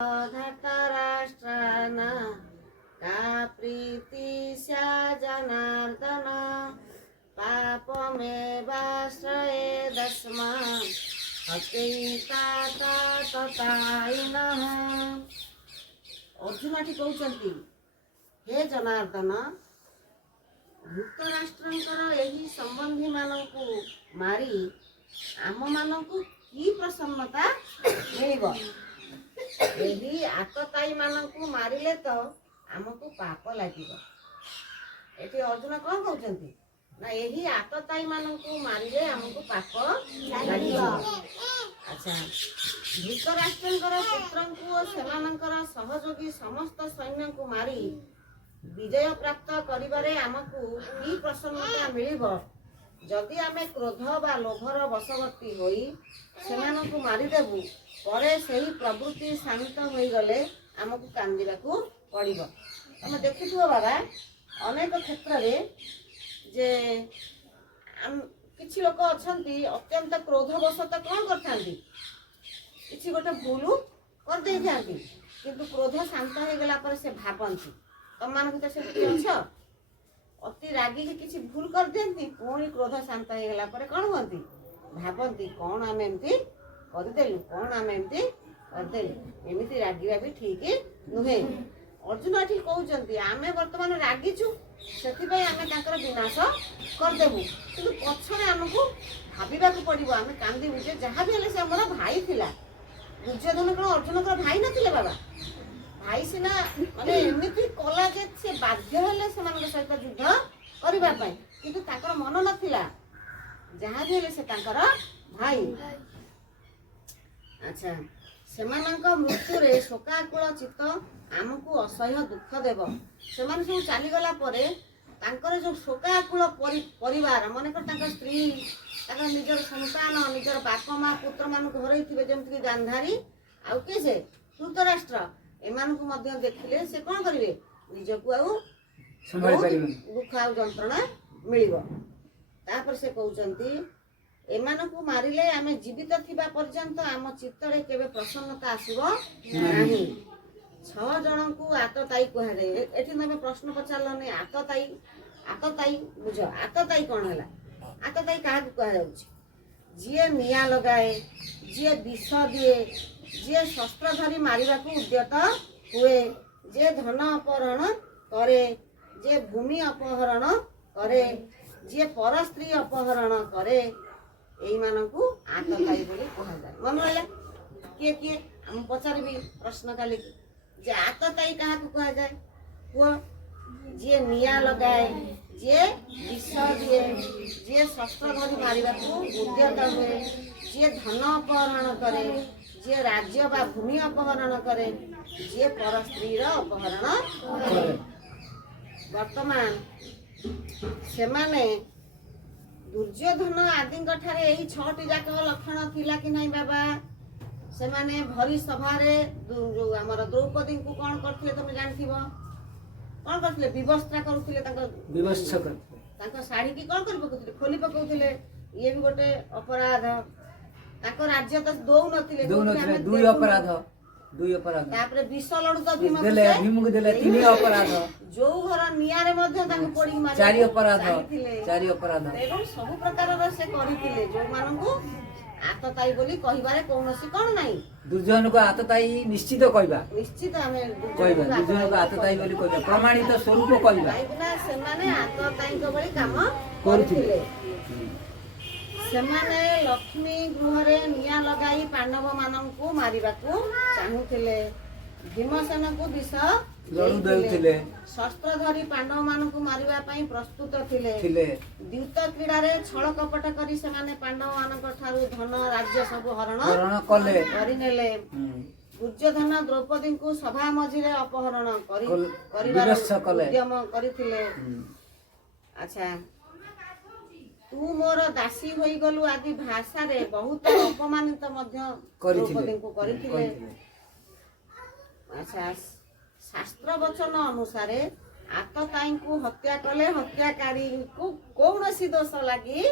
धृतराष्ट्रान् का प्रीतिस्या जनार्दन पापमेवाश्रयेदस्मान् हत्यैताताततायिनः। अर्जुन टी कहउचंती हे जनार्दन धृतराष्ट्रंकर एही संबंधी मानकु मारी आम मानकु की प्रसन्नता मिलिबो। एही आतताई मानकु मारिले तो आमको पाप लागिबो। एठी अर्जुन कोन कहउचंती ना एही आतताई मानकु मारिले आमको पाप लागिबो। अच्छा धृतराष्ट्रंकर पुत्रंकु और सेमानंकर सहयोगी समस्त सैन्यंकु मारी विजय प्राप्त करिबारे आमको की प्रसन्नता मिलिबो। जदि आमे क्रोध बा लोभर वशवर्ती होई सेमानंकु मारी देबु परे सही प्रवृत्ति शांत होई गले आमको कांदिबाकू पड़िबो। तमे देखिथिबो बाबा अनेक क्षेत्र रे जे किछि लोक अछंती अत्यंत क्रोधवशत कोन करथांती किछि गोटे भूल कर देई थांती किंतु क्रोध शांत हो गला पर से भाबंती तम मान के से अछ अति रागी के किछि भूल कर देंती पुणी क्रोध शांत हो गला पर कोन होंती भाबंती कोन आमे एमती करदेलु कोन आमे एमती करदेलु एमिति रागिबा भी ठीक नुहे। अर्जुन ठीक कहउचंती आमे वर्तमान रागिचु सेथिबे आमे तांकर विनाश करदेबु किंतु पछरे हमकु भाबिबा को पड़िबो आमे कांदी बुझे जहां भी हले से हमर भाई थिला। दुर्योधन कोन अर्जुन को भाई नथिले बाबा भाई सिना माने एमिति कला जे से बाध्य हले से मान सहित युद्ध करिबा पई किंतु ताकर मन नथिला जहां भी हले से तांकर भाई। अच्छा सेमानक मृत्यु रे शोकाकुल चित्त आमको असह्य दुख देव। सेमान सब चली गला परे तांकर जो शोकाकुल परिवार मानेकर तांकर स्त्री तांकर निजर संतान निजर बापा माँ पुत्र मान घर जमती कि गांधारी आउ किए से धृतराष्ट्र एमान को मध्य देखिले से कौन करिवे निजको आउ दुख आउ जंत्रणा मिलिबो। तापर से कहउचंती एमानकु मारिले आमे जीवित थिबा पर्यंत आम चित्तरे केबे प्रसन्नता आसीबो नाही। 6 जनकु आतताई कह दे एठी नबे प्रश्न पचारलने आतताई बुझ आतताई कोन हला आतताई काहा को कह जाउची जिए निया लगाए जिए विष दिए जिए शस्त्र धरी मारिबा को उद्यत हुए जे धन अपहरण करे जे भूमि अपहरण करे जे पर स्त्री अपहरण करे एई मानकु आतताई बोली कहा जाय। मन रहला किए किए हम पचारबी प्रश्न काली जे आतताई कहा को कहा जाय वो जे निया लगाए जे विष दिए जे शस्त्र धरी मारिबा को उद्यत हुए जे धन अपहरण करे जे राज्य बा भूमि अपहरण करे जे पर स्त्री रो अपहरण करे। वर्तमान से माने दुर्योधन आदि ठारे यही 6टी जाक लक्षण थिला कि नहीं बाबा से माने भरी सभा रे हमर द्रौपदी को कोन करथिले तुम जानथिबो कोन करथिले विवस्त्रा करूथिले विवस्त्र करथिले तांको साड़ी की कोन करबो कथिले खोली पकाउथिले ये भी गोटे अपराध ताको राज्य तो दौ नथिले दुई अपराध तापरे विष लडु तो भीम को देले 3 अपराध जो घर निया रे मध्ये ताको पड़ी मारे 4 अपराध एवं सब प्रकार रो से करिथिले जो मानकु आतताई बोली कहिबारे कोनोसी कोन नाही। दुर्योधन को आतताई निश्चित कहबा निश्चित हमें कहबा दुर्योधन को आतताई बोली कहबा प्रमाणित स्वरूप कहबा काइना से माने आतताई को बोली काम करिथिले। सेमाने लक्ष्मी गृहरे निया लगाई पांडव मानंकु मारिबाकू चाहुथिले भीमसेन को विष लडु देउथिले शस्त्र धरी पांडव मानंकु मारिबा पई प्रस्तुत थिले द्यूत क्रीडा रे छळ कपट करी सेमाने पांडव मानक ठारू धन राज्य सब हरण कले करिनेले। दुर्योधन द्रौपदी को सभा मझिरे अपहरण करिबार उद्यम करिथिले। अच्छा तू मोर दासी होई गलु आदि भाषा रे बहुत अपमानित मध्य द्रौपदी को करिथिले। अच्छा शास्त्र वचन अनुसार आतताई को हत्या कले हत्याकारी को कौनसी दोष लगी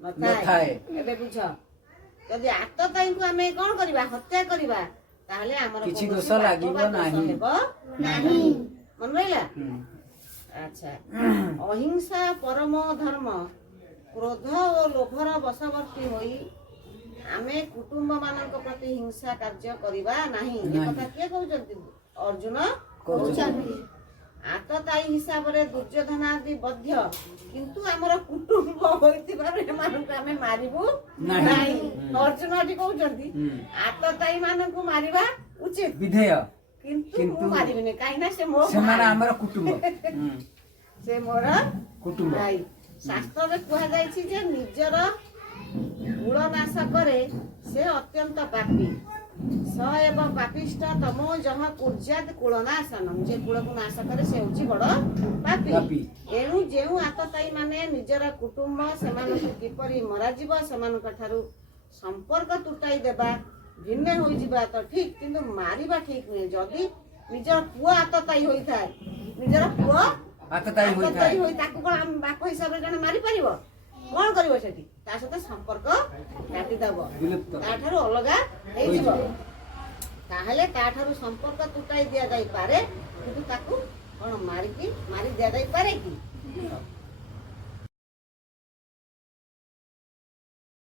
नथाए। एबे बुझ यदि आतताई को हमें कोन करबा हत्या करबा ତାହେଲେ ଆମର କିଛି କୌଣସି ଦୋଷ ପାପ ଲାଗିବ ବା ଦୋଷ ନାହିଁ। ହେବ ନାହିଁ। ମନେ ରହିଲା? ହୁଁ। ଆଚ୍ଛା। ଅହିଂସା ପରମୋ ଧର୍ମ। କ୍ରୋଧ ଓ ଲୋଭର ବଶବର୍ତ୍ତୀ ହୋଇ ଆମେ କୁଟୁମ୍ବ ମାନଙ୍କ ପ୍ରତି ହିଂସା କାର୍ଯ୍ୟ କରିବା ନାହିଁ। ଏ କଥା କିଏ କହୁଛନ୍ତି? ଅର୍ଜୁନ କହୁଛନ୍ତି। ଆତତାୟୀ ହିସାବରେ ଦୁର୍ଯ୍ୟୋଧନ ଆଦି ବଧ୍ୟ, କିନ୍ତୁ ଆମର କୁଟୁମ୍ବ ହୋଇଥିବାରୁ ଏମାନଙ୍କୁ ଆମେ ମାରିବୁ ନାହିଁ। ଅର୍ଜୁନ ଏଠି କହୁଛନ୍ତି ଆତତାୟୀ ମାନଙ୍କୁ ମାରିବା ଉଚିତ, ବିଧେୟ, କିନ୍ତୁ ମୁଁ ମାରିବିନି, କାହିଁକି ନା ସେ ମୋ ସେମାନେ ଭାଇ। ଆମର କୁଟୁମ୍ବ। ସେ ମୋର କୁଟୁମ୍ବ। ଭାଇ। ଶାସ୍ତ୍ରରେ କୁହାଯାଇଛି ଯେ ନିଜର କୁଳ ନାଶ କରେ ସେ ଅତ୍ୟନ୍ତ ପାପୀ। ସ ଏବ ପାପିଷ୍ଟ ତମୋ ଜହ କୁର୍ଜାତ କୁଳନାଶନମ୍। ଯେ କୁଳକୁ ନାଶ କରେ ସେ ହେଉଛି ବଡ଼ ପାପୀ। ଏଣୁ ଯେଉଁ ଆତତାୟୀ ମାନେ ନିଜର କୁଟୁମ୍ବ ସେମାନଙ୍କୁ କିପରି ମରାଯିବ, ସେମାନଙ୍କ ଠାରୁ ସମ୍ପର୍କ ତୁଟାଇ ଦେବା, ଭିନ୍ନ ହୋଇଯିବା ତ ଠିକ, କିନ୍ତୁ ମାରିବା ଠିକ ନୁହେଁ। ଯଦି ନିଜର ପୁଅ ଆତତାୟୀ ହୋଇଥାଏ, ନିଜର ପୁଅ ଆତତାୟୀ ହୋଇଥାଏ, ହୋଇ ତାକୁ କଣ ଆମ ବାପ ହିସାବରେ ଜଣେ ମାରିପାରିବ? କଣ କରିବ ସେଠି? ତା ସହିତ ସମ୍ପର୍କ କାଟିଦବ, ବିଲୁପ୍ତ ତାଠାରୁ ଅଲଗା ହେଇଯିବ। ତାହେଲେ ତାଠାରୁ ସମ୍ପର୍କ ତୁଟାଇ ଦିଆଯାଇପାରେ, କିନ୍ତୁ ତାକୁ କଣ ମାରି ଦିଆଯାଇପାରେ କି?